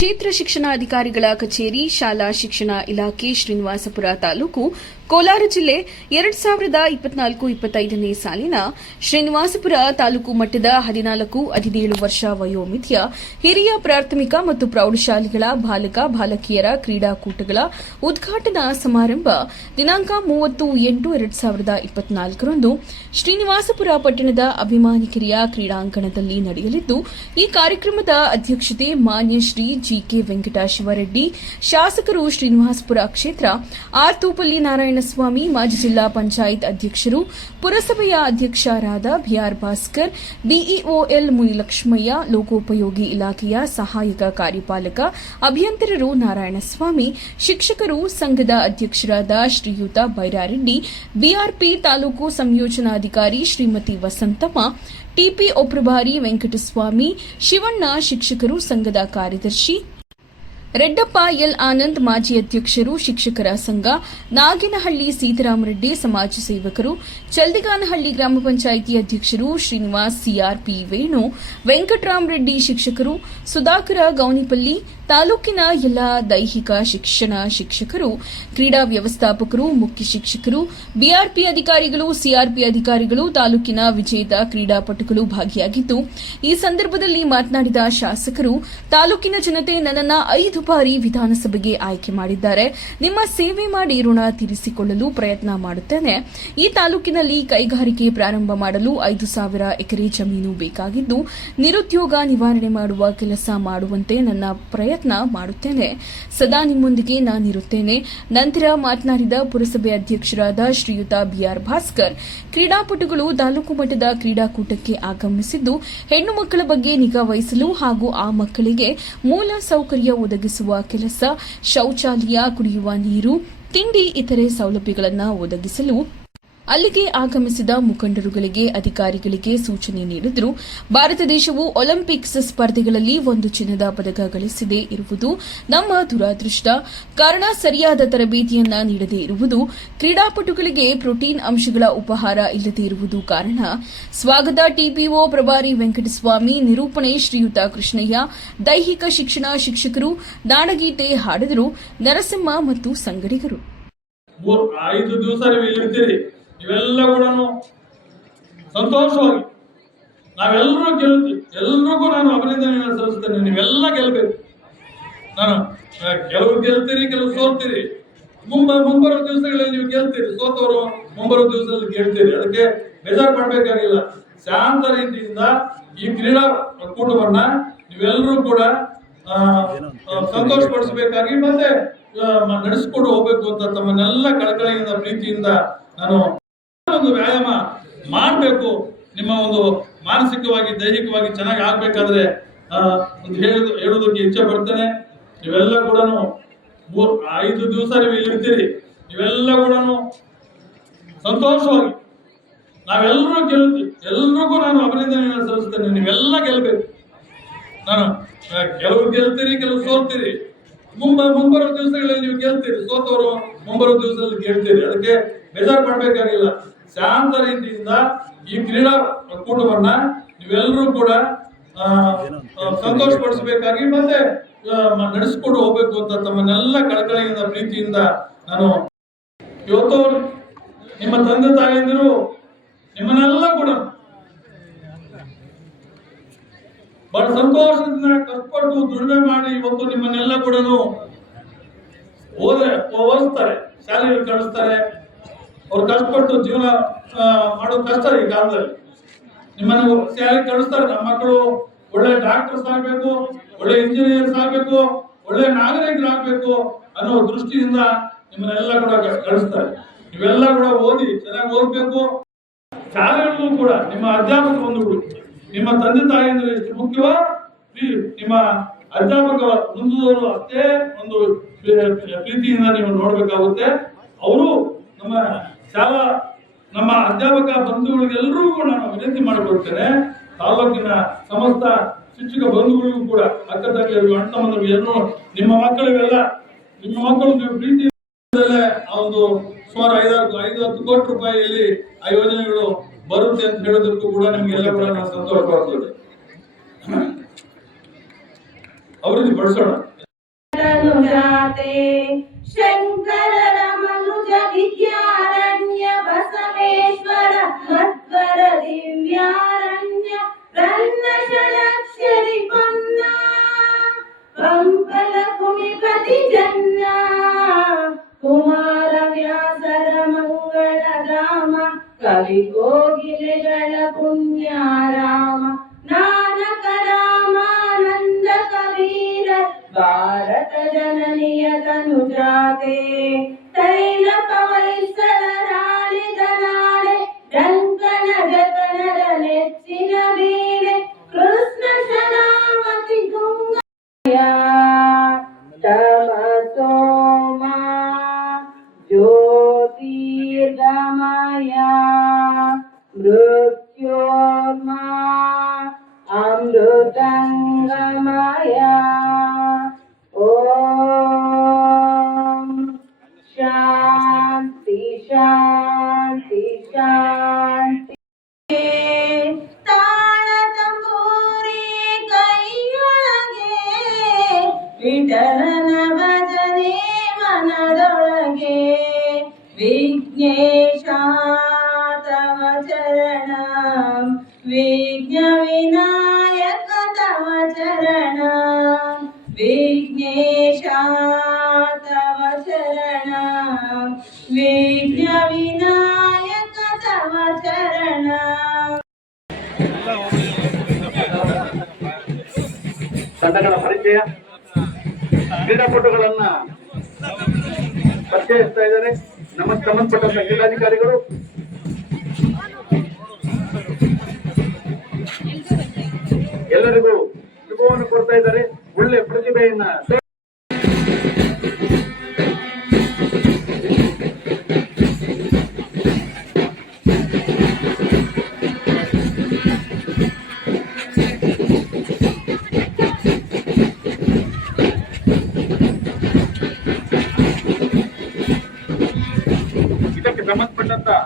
ಕ್ಷೇತ್ರ ಶಿಕ್ಷಣಾಧಿಕಾರಿಗಳ ಕಚೇರಿ ಶಾಲಾ ಶಿಕ್ಷಣ ಇಲಾಖೆ ಶ್ರೀನಿವಾಸಪುರ ತಾಲೂಕು ಕೋಲಾರ ಜಿಲ್ಲೆ ಎರಡ್ ಸಾವಿರದ ಇಪ್ಪತ್ನಾಲ್ಕು ಇಪ್ಪತ್ತೈದನೇ ಸಾಲಿನ ಶ್ರೀನಿವಾಸಪುರ ತಾಲೂಕು ಮಟ್ಟದ ಹದಿನಾಲ್ಕು, ಹದಿನೇಳು ವರ್ಷ ವಯೋಮಿತಿಯ ಹಿರಿಯ ಪ್ರಾಥಮಿಕ ಮತ್ತು ಪ್ರೌಢಶಾಲೆಗಳ ಬಾಲಕ, ಬಾಲಕಿಯರ ಕ್ರೀಡಾಕೂಟಗಳ ಉದ್ಘಾಟನಾ ಸಮಾರಂಭ ದಿನಾಂಕ ಮೂವತ್ತು ಎಂಟು ಎರಡ್ ಸಾವಿರದ ಇಪ್ಪತ್ನಾಲ್ಕರಂದು ಶ್ರೀನಿವಾಸಪುರ ಪಟ್ಟಣದ ಅಭಿಮಾನಿಕೆರೆಯ ಕ್ರೀಡಾಂಗಣದಲ್ಲಿ ನಡೆಯಲಿದ್ದು, ಈ ಕಾರ್ಯಕ್ರಮದ ಅಧ್ಯಕ್ಷತೆ ಮಾನ್ಯ ಶ್ರೀ ಜಿಕೆ ವೆಂಕಟಶಿವರೆಡ್ಡಿ ಶಾಸಕರು ಶ್ರೀನಿವಾಸಪುರ ಕ್ಷೇತ್ರ ಆರ್ತೂಪಲ್ಲಿ ನಾರಾಯಣಸ್ವಾಮಿ ಮಾಜಿ ಜಿಲ್ಲಾ ಪಂಚಾಯತ್ ಅಧ್ಯಕ್ಷರು, ಪುರಸಭೆಯ ಅಧ್ಯಕ್ಷರಾದ ಬಿಆರ್ ಭಾಸ್ಕರ್, ಬಿಇಒಎಲ್ ಮುನಿಲಕ್ಷ್ಮಯ್ಯ, ಲೋಕೋಪಯೋಗಿ ಇಲಾಖೆಯ ಸಹಾಯಕ ಕಾರ್ಯಪಾಲಕ ಅಭಿಯಂತರರು ನಾರಾಯಣಸ್ವಾಮಿ, ಶಿಕ್ಷಕರು ಸಂಘದ ಅಧ್ಯಕ್ಷರಾದ ಶ್ರೀಯುತ ಬೈರಾರೆಡ್ಡಿ, ಬಿಆರ್ಪಿ ತಾಲೂಕು ಸಂಯೋಜನಾಧಿಕಾರಿ ಶ್ರೀಮತಿ ವಸಂತಮ್ಮ, ಟಿಪಿ ಪ್ರಭಾರಿ ವೆಂಕಟಸ್ವಾಮಿ, ಶಿವಣ್ಣ ಶಿಕ್ಷಕರು ಸಂಘದ ಕಾರ್ಯದರ್ಶಿ ರೆಡ್ಡಪ್ಪ ಎಲ್ ಆನಂದ್ ಮಾಜಿ ಅಧ್ಯಕ್ಷರು, ಶಿಕ್ಷಕರ ಸಂಘ, ನಾಗಿನಹಳ್ಳಿ ಸೀತಾರಾಮರೆಡ್ಡಿ ಸಮಾಜ ಸೇವಕರು ಚಲ್ದಿಗಾನಹಳ್ಳಿ ಗ್ರಾಮ ಪಂಚಾಯಿತಿ ಅಧ್ಯಕ್ಷರು ಶ್ರೀನಿವಾಸ್ ಸಿಆರ್ಪಿ ವೇಣು ವೆಂಕಟರಾಮರೆಡ್ಡಿ ಶಿಕ್ಷಕರು, ಸುಧಾಕರ ಗೌನಿಪಲ್ಲಿ ತಾಲೂಕಿನ ಎಲ್ಲ ದೈಹಿಕ ಶಿಕ್ಷಣ ಶಿಕ್ಷಕರು, ಕ್ರೀಡಾ ವ್ಯವಸ್ಥಾಪಕರು, ಮುಖ್ಯ ಶಿಕ್ಷಕರು, ಬಿಆರ್ಪಿ ಅಧಿಕಾರಿಗಳು, ಸಿಆರ್ಪಿ ಅಧಿಕಾರಿಗಳು, ತಾಲೂಕಿನ ವಿಜೇತ ಕ್ರೀಡಾಪಟುಗಳು ಭಾಗಿಯಾಗಿದ್ದು, ಈ ಸಂದರ್ಭದಲ್ಲಿ ಮಾತನಾಡಿದ ಶಾಸಕರು, ತಾಲೂಕಿನ ಜನತೆ ನನ್ನನ್ನು ಐದು ಬಾರಿ ವಿಧಾನಸಭೆಗೆ ಆಯ್ಕೆ ಮಾಡಿದ್ದಾರೆ. ನಿಮ್ಮ ಸೇವೆ ಮಾಡಿ ಋಣ ತೀರಿಸಿಕೊಳ್ಳಲು ಪ್ರಯತ್ನ ಮಾಡುತ್ತೇನೆ. ಈ ತಾಲೂಕಿನಲ್ಲಿ ಕೈಗಾರಿಕೆ ಪ್ರಾರಂಭ ಮಾಡಲು ಐದು ಸಾವಿರ ಎಕರೆ ಜಮೀನು ಬೇಕಾಗಿದ್ದು, ನಿರುದ್ಯೋಗ ನಿವಾರಣೆ ಮಾಡುವ ಕೆಲಸ ಮಾಡುವಂತೆ ನನ್ನ ಪ್ರಯತ್ನ ಮಾಡುತ್ತೇನೆ. ಸದಾ ನಿಮ್ಮೊಂದಿಗೆ ನಾನಿರುತ್ತೇನೆ. ನಂತರ ಮಾತನಾಡಿದ ಪುರಸಭೆ ಅಧ್ಯಕ್ಷರಾದ ಶ್ರೀಯುತ ಬಿಆರ್ ಭಾಸ್ಕರ್, ಕ್ರೀಡಾಪಟುಗಳು ತಾಲೂಕು ಮಟ್ಟದ ಕ್ರೀಡಾಕೂಟಕ್ಕೆ ಆಗಮಿಸಿದ್ದು, ಹೆಣ್ಣು ಮಕ್ಕಳ ಬಗ್ಗೆ ನಿಗಾ ವಹಿಸಲು ಹಾಗೂ ಆ ಮಕ್ಕಳಿಗೆ ಮೂಲ ಸೌಕರ್ಯ ಒದಗಿಸುವ ಕೆಲಸ, ಶೌಚಾಲಯ ಕುಡಿಯುವ ನೀರು, ತಿಂಡಿ, ಇತರೆ ಸೌಲಭ್ಯಗಳನ್ನು ಒದಗಿಸಲು ಅಲ್ಲಿಗೆ ಆಗಮಿಸಿದ ಮುಖಂಡರುಗಳಿಗೆ, ಅಧಿಕಾರಿಗಳಿಗೆ ಸೂಚನೆ ನೀಡಿದರು. ಭಾರತ ದೇಶವು ಒಲಿಂಪಿಕ್ಸ್ ಸ್ಪರ್ಧೆಗಳಲ್ಲಿ ಒಂದು ಚಿನ್ನದ ಪದಕ ಗಳಿಸಿದೆ ಇರುವುದು ನಮ್ಮ ದುರಾದೃಷ್ಟ. ಕಾರಣ ಸರಿಯಾದ ತರಬೇತಿಯನ್ನ ನೀಡದೇ ಇರುವುದು. ಕ್ರೀಡಾಪಟುಗಳಿಗೆ ಪ್ರೋಟೀನ್ ಅಂಶಗಳ ಉಪಹಾರ ಇಲ್ಲದೇ ಇರುವುದು ಕಾರಣ. ಸ್ವಾಗತ ಟಿಪಿಒ ಪ್ರಭಾರಿ ವೆಂಕಟಸ್ವಾಮಿ, ನಿರೂಪಣೆ ಶ್ರೀಯುತ ಕೃಷ್ಣಯ್ಯ, ದೈಹಿಕ ಶಿಕ್ಷಣ ಶಿಕ್ಷಕರು, ನಾಡಗೀತೆ ಹಾಡಿದರು ನರಸಿಂಹ ಮತ್ತು ಸಂಗಡಿಗರು. ನೀವೆಲ್ಲ ಕೂಡ ಸಂತೋಷವಾಗಿ. ನಾವೆಲ್ಲರೂ ಗೆಲ್ತೀವಿ. ಎಲ್ರಿಗೂ ನಾನು ಅಭಿನಂದನೆಯನ್ನು ಸಲ್ಲಿಸ್ತೇನೆ. ನೀವೆಲ್ಲ ಗೆಲ್ಲಬೇಕು ನಾನು ಕೆಲವು ಗೆಲ್ತೀರಿ ಕೆಲವು ಸೋಲ್ತೀರಿ. ಮುಂಬ, ಮುಂಬರುವ ದಿವಸಗಳಲ್ಲಿ ನೀವು ಗೆಲ್ತೀರಿ. ಸೋತವರು ಮುಂಬರುವ ದಿವಸದಲ್ಲಿ ಗೆಲ್ತೀರಿ. ಅದಕ್ಕೆ ಬೇಜಾರು ಮಾಡಬೇಕಾಗಿಲ್ಲ ಶಾಂತ ರೀತಿಯಿಂದ ಈ ಕ್ರೀಡಾ ಕೂಟವನ್ನ ನೀವೆಲ್ಲರೂ ಕೂಡ ಸಂತೋಷ ಪಡಿಸಬೇಕಾಗಿ ಮತ್ತೆ ನಡೆಸ್ಕೊಂಡು ಹೋಗ್ಬೇಕು ಅಂತ ತಮ್ಮನ್ನೆಲ್ಲ ಕಳಕಳಿಯಿಂದ, ಪ್ರೀತಿಯಿಂದ ನಾನು ಒಂದು ವ್ಯಾಯಾಮ ಮಾಡಬೇಕು. ನಿಮ್ಮ ಒಂದು ಮಾನಸಿಕವಾಗಿ, ದೈಹಿಕವಾಗಿ ಚೆನ್ನಾಗಿ ಆಗ್ಬೇಕಾದ್ರೆ ಒಂದು ಹೇಳುದು ಹೇಳೋದಕ್ಕೆ ಇಚ್ಛೆ ಪಡ್ತೇನೆ ನೀವೆಲ್ಲ ಕೂಡ ಐದು ದಿವಸ ನೀವು ಇರ್ತೀರಿ. ನೀವೆಲ್ಲ ಕೂಡ ಸಂತೋಷವಾಗಿ. ನಾವೆಲ್ಲರೂ ಗೆಲ್ತೀವಿ. ಎಲ್ರಿಗೂ ನಾನು ಅಭಿನಂದನೆ ಸಲ್ಲಿಸ್ತೇನೆ. ನೀವೆಲ್ಲ ಗೆಲ್ಲಬೇಕು ನಾನು ಕೆಲವು ಗೆಲ್ತೀರಿ ಕೆಲವು ಸೋಲ್ತೀರಿ. ಮುಂಬ, ಮುಂಬರುವ ದಿವಸಗಳಲ್ಲಿ ನೀವು ಗೆಲ್ತೀರಿ. ಸೋತವರು ಮುಂಬರುವ ದಿವಸದಲ್ಲಿ ಗೆಲ್ತೀರಿ. ಅದಕ್ಕೆ ಬೇಜಾರು ಪಡ್ಬೇಕಾಗಿಲ್ಲ. ಶಾಂತ ರೀತಿಯಿಂದ ಈ ಕ್ರೀಡಾ ಕೂಟವನ್ನ ನೀವೆಲ್ಲರೂ ಕೂಡ ಆ, ಆ, ಸಂತೋಷ ಪಡಿಸಬೇಕಾಗಿ ಮತ್ತೆ ನಡೆಸಿಕೊಂಡು ಹೋಗ್ಬೇಕು ಅಂತ ತಮ್ಮನ್ನೆಲ್ಲ ಕಳಕಳಿಯಿಂದ ಪ್ರೀತಿಯಿಂದ ನಾನು ಇವತ್ತು ನಿಮ್ಮ ತಂದೆ ತಾಯಂದಿರು ನಿಮ್ಮನ್ನೆಲ್ಲ ಕೂಡ ಬಹಳ ಸಂತೋಷದಿಂದ ಕಷ್ಟಪಟ್ಟು ದುಡಿಮೆ ಮಾಡಿ ಇವತ್ತು ನಿಮ್ಮನ್ನೆಲ್ಲ ಕೂಡ ಓದ ಓದಿಸ್ತಾರೆ ಶಾಲೆಯಲ್ಲಿ ಕಳಿಸ್ತಾರೆ. ಅವ್ರು ಕಷ್ಟಪಟ್ಟು ಜೀವನ ಮಾಡೋ ಮಾಡೋದು ಕಷ್ಟ ಈ ಕಾಲದಲ್ಲಿ. ನಿಮ್ಮನ್ನು ಶಾಲೆಗೆ ಕಳಿಸ್ತಾರೆ. ನಮ್ಮ ಮಕ್ಕಳು ಒಳ್ಳೆ ಡಾಕ್ಟರ್ಸ್ ಆಗ್ಬೇಕು, ಒಳ್ಳೆ ಇಂಜಿನಿಯರ್ಸ್ ಆಗ್ಬೇಕು, ಒಳ್ಳೆ ನಾಗರಿಕರಾಗಬೇಕು ಅನ್ನೋ ದೃಷ್ಟಿಯಿಂದ ನಿಮ್ಮನ್ನೆಲ್ಲ ಕೂಡ ಕಳಿಸ್ತಾರೆ. ನೀವೆಲ್ಲ ಕೂಡ ಓದಿ, ಚೆನ್ನಾಗಿ ಓದಬೇಕು. ಶಾಲೆಗಳಿಗೂ ಕೂಡ ನಿಮ್ಮ ಅಧ್ಯಾಪಕ ಬಂಧುಗಳು ನಿಮ್ಮ ತಂದೆ ತಾಯಿಯಂದ್ರೆ ಎಷ್ಟು ಮುಖ್ಯವೋ ನಿಮ್ಮ ಅಧ್ಯಾಪಕ ಮುಂದುವರು ಅಷ್ಟೇ ಒಂದು ಪ್ರೀ- ಪ್ರೀತಿಯಿಂದ ನೀವು ನೋಡ್ಬೇಕಾಗುತ್ತೆ. ಅವರು ನಮ್ಮ ಶಾಲಾ ನಮ್ಮ ಅಧ್ಯಾಪಕ ಬಂಧುಗಳಿಗೆಲ್ಲರಿಗೂ ಕೂಡ ನಾನು ವಿನಂತಿ ಮಾಡಿಕೊಡ್ತೇನೆ. ತಾಲೂಕಿನ ಸಮಸ್ತ ಶಿಕ್ಷಕ ಬಂಧುಗಳಿಗೂ ಕೂಡ ಅಕ್ಕ ತಂಗಿಯರು ಅಣ್ಣ ತಮ್ಮಂದಿರಿಗೂ ನಿಮ್ಮ ಮಕ್ಕಳಿಗೆಲ್ಲ, ನಿಮ್ಮ ಮಕ್ಕಳು ನೀವು ಪ್ರೀತಿ ಆ ಒಂದು ಸುಮಾರು ಐದಾರು ಐದು ಹತ್ತು ಕೋಟಿ ರೂಪಾಯಿಯಲ್ಲಿ ಆ ಯೋಜನೆಗಳು ಬರುತ್ತೆ ಅಂತ ಹೇಳೋದಕ್ಕೂ ಕೂಡ ನಿಮ್ಗೆಲ್ಲ ಕೂಡ ನಾವು ಸಂತೋಷ ಬಳಸೋಣ ಕುಮಾರ ವ್ಯಾಸರ ಮಂಗಳ ಧಾಮ ಕವಿ ಕೋಗಿಲೆಗಳ ಪುಣ್ಯ ರಾಮ ನಾನಕ ರಾಮಾನಂದ ಕಬೀರ ಭಾರತ ಜನನಿಯ ತನುಜಾತೆ ತೈಲ ಪವೈಸರ ರಾಳಿದ ವಿಘ್ನೇಶ ತವ ಚರಣ ವಿಘ್ನ ವಿನಾಯಕ ತವ ಚರಣ ವಿಘ್ನೇಶ ತವ ಚರಣ ವಿಘ್ನ ವಿನಾಯಕ ತವ ಚರಣ ತಂಡಗಳ ಪರಿಚಯ ಕ್ರೀಡಾಪಟುಗಳನ್ನ ಪರಿಚಯಿಸ್ತಾ ಇದ್ದಾರೆ ನಮ್ಮ ಸಂಬಂಧಪಟ್ಟಂತ ಜಿಲ್ಲಾಧಿಕಾರಿಗಳು. ಎಲ್ಲರಿಗೂ ಶುಭವನ್ನು ಕೊಡ್ತಾ ಇದ್ದಾರೆ. ಒಳ್ಳೆ ಪ್ರತಿಭೆಯನ್ನ ఎప్పటికంతా